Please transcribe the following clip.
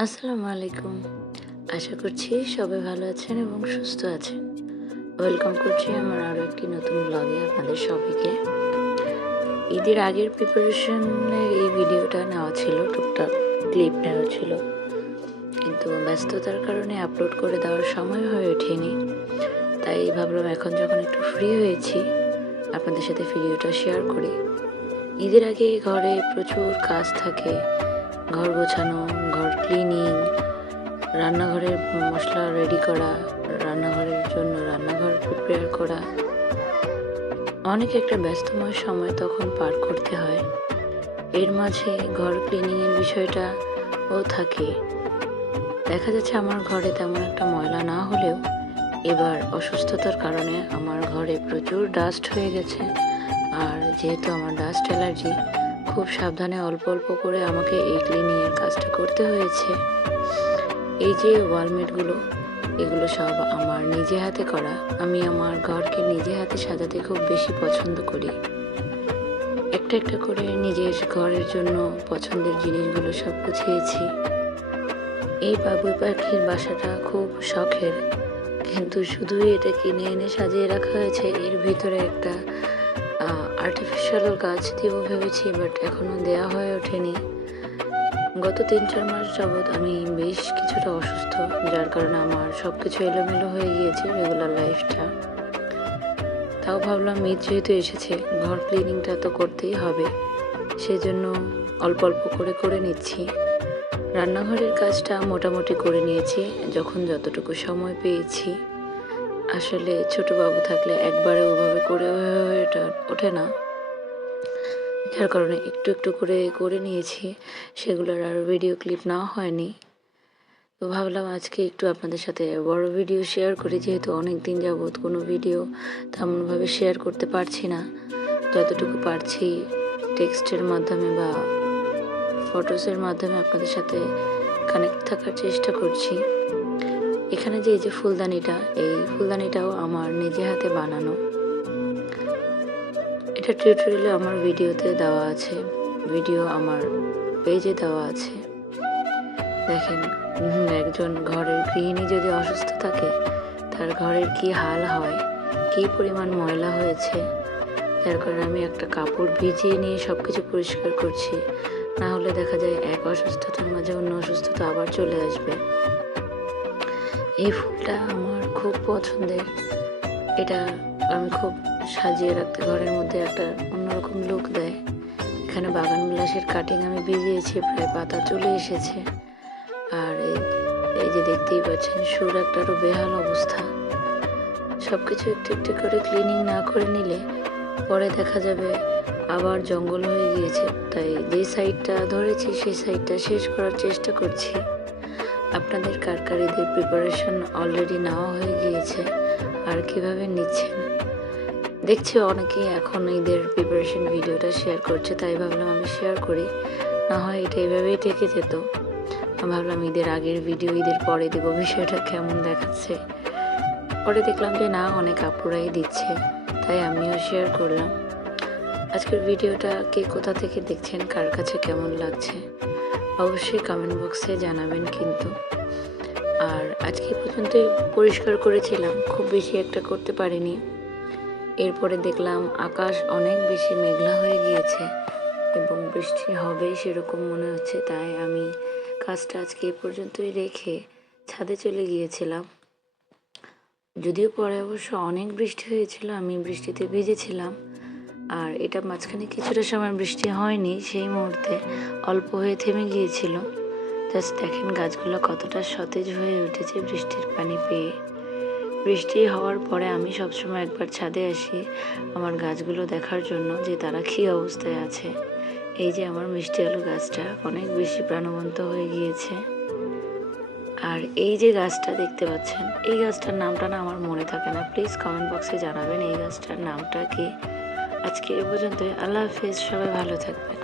আসসালামু আলাইকুম। আশা করছি সবাই ভালো আছেন এবং সুস্থ আছেন। ওয়েলকাম করছি আমার আরও একটি নতুন ব্লগে আপনাদের সবাইকে। ঈদের আগের প্রিপারেশনের এই ভিডিওটা নেওয়া ছিল, টুকটাক ক্লিপ নেওয়া ছিল। কিন্তু ব্যস্ততার কারণে আপলোড করে দেওয়ার সময় হয়ে ওঠেনি। তাই ভাবলাম এখন যখন একটু ফ্রি হয়েছি, আপনাদের সাথে ভিডিওটা শেয়ার করি। ঈদের আগে ঘরে প্রচুর কাজ থাকে ঘর গোছানো, ঘর ক্লিনিং রান্নাঘরের মশলা রেডি করা, রান্নাঘরের জন্য রান্নাঘর প্রিপেয়ার করা। অনেক একটা ব্যস্তময় সময় তখন পার করতে হয়। এর মাঝে ঘর ক্লিনিংয়ের বিষয়টা ও থাকে। দেখা যাচ্ছে আমার ঘরে তেমন একটা ময়লা না হলেও এবার অসুস্থতার কারণে আমার ঘরে প্রচুর ডাস্ট হয়ে গেছে। আর যেহেতু আমার ডাস্ট অ্যালার্জি খুব সাবধানে অল্প অল্প করে আমাকে এই ক্লিনিংয়ের কাজটা করতে হয়েছে। এই যে ওয়ালমেটগুলো এগুলো সব আমার নিজে হাতে করা। আমি আমার ঘরকে নিজে হাতে সাজাতে খুব বেশি পছন্দ করি। একটা একটা করে নিজের ঘরের জন্য পছন্দের জিনিসগুলো সব গুছিয়েছি। এই বাবুই পাখির বাসাটা খুব শখের, কিন্তু শুধুই এটা কিনে এনে সাজিয়ে রাখা হয়েছে, এর ভিতরে একটা আর্টিফিশিয়াল গাছ দিব ভেবেছি বাট এখনও দেয়া হয়ে ওঠেনি। গত তিন চার মাস যাবৎ আমি বেশ কিছুটা অসুস্থ, যার কারণে আমার সব কিছু এলোমেলো হয়ে গিয়েছে রেগুলার লাইফটা তাও ভাবলাম ঈদ যেহেতু এসেছে, ঘর ক্লিনিংটা তো করতেই হবে। সেজন্য অল্প অল্প করে করে নিচ্ছি। রান্নাঘরের কাজটা মোটামুটি করে নিয়েছি, যখন যতটুকু সময় পেয়েছি। আসলে ছোট বাবু থাকলে একবারে ওভাবে করে এটা ওঠে না। যার কারণে একটু একটু করে করে নিয়েছি। সেগুলোর আর ভিডিও ক্লিপ নেওয়া হয়নি। তো ভাবলাম আজকে একটু আপনাদের সাথে বড় ভিডিও শেয়ার করি। যেহেতু অনেক দিন যাবৎ কোনো ভিডিও তেমনভাবে শেয়ার করতে পারছি না। যতটুকু পারছি টেক্সটের মাধ্যমে বা ফটোসের মাধ্যমে আপনাদের সাথে কানেক্ট থাকার চেষ্টা করছি। এখানে যে এই যে ফুলদানিটা, এই ফুলদানিটাও আমার নিজে হাতে বানানো। এটা টিউটোরিয়ালে আমার ভিডিওতে দেওয়া আছে ভিডিও আমার পেজে দেওয়া আছে। দেখেন একজন ঘরের গৃহিণী যদি অসুস্থ থাকে, তার ঘরের কি হাল হয়, কি পরিমাণ ময়লা হয়েছে, যার কারণে আমি একটা কাপড় ভিজিয়ে নিয়ে সব কিছু পরিষ্কার করছি, না হলে দেখা যায় এক অসুস্থতার মাঝে অন্য অসুস্থতা আবার চলে আসবে। এই ফুলটা আমার খুব পছন্দের। এটা আমি খুব সাজিয়ে রাখতে ঘরের মধ্যে একটা অন্যরকম লুক দেয়। এখানে বাগান বিলাসের কাটিং আমি ভিজিয়েছি প্রায় পাতা চলে এসেছে। আর এই যে দেখতেই পাচ্ছেন, সুর একটা একটারও বেহাল অবস্থা। সব কিছু একটু একটু করে ক্লিনিং না করে নিলে পরে দেখা যাবে আবার জঙ্গল হয়ে গিয়েছে। তাই যে সাইডটা ধরেছি সেই সাইডটা শেষ করার চেষ্টা করছি। আপনাদের কারকারিদের প্রিপারেশন অলরেডি নেওয়া হয়ে গিয়েছে, আর কীভাবে নিচ্ছেন? দেখছি অনেকেই এখন ঈদের প্রিপারেশন ভিডিওটা শেয়ার করছে, তাই ভাবলাম আমি শেয়ার করি। না হয় এটা এইভাবেই টেকে যেত। ভাবলাম ঈদের আগের ভিডিও ঈদের পরে দেবো, বিষয়টা কেমন দেখাচ্ছে। পরে দেখলাম যে না, অনেক আপুরাই দিচ্ছে, তাই আমিও শেয়ার করলাম। আজকের ভিডিওটা কে কোথা থেকে দেখছেন, কার কাছে কেমন লাগছে? অবশ্যই কমেন্ট বক্সে জানাবেন কিন্তু। আর আজকে পর্যন্ত পরিষ্কার করেছিলাম, খুব বেশি একটা করতে পারিনি। এরপরে দেখলাম আকাশ অনেক বেশি মেঘলা হয়ে গিয়েছে এবং বৃষ্টি হবে সেরকম মনে হচ্ছে, তাই আমি কাজটা আজকে এ পর্যন্তই রেখে ছাদে চলে গিয়েছিলাম। যদিও পরে অবশ্য অনেক বৃষ্টি হয়েছিল, আমি বৃষ্টিতে ভিজেছিলাম। আর এটা মাঝখানে কিছুটা সময় বৃষ্টি হয়নি, সেই মুহূর্তে অল্প হয়ে থেমে গিয়েছিল। জাস্ট দেখেন গাছগুলো কতটা সতেজ হয়ে উঠেছে বৃষ্টির পানি পেয়ে। বৃষ্টি হওয়ার পরে আমি সবসময় একবার ছাদে আসি আমার গাছগুলো দেখার জন্য যে তারা কী অবস্থায় আছে। এই যে আমার মিষ্টি আলু গাছটা অনেক বেশি প্রাণবন্ত হয়ে গিয়েছে। আর এই যে গাছটা দেখতে পাচ্ছেন, এই গাছটার নামটা না আমার মনে থাকে না। প্লিজ কমেন্ট বক্সে জানাবেন এই গাছটার নামটা কি। আজকে এ পর্যন্তই। আল্লাহ হাফিজ সবাই ভালো থাকবেন।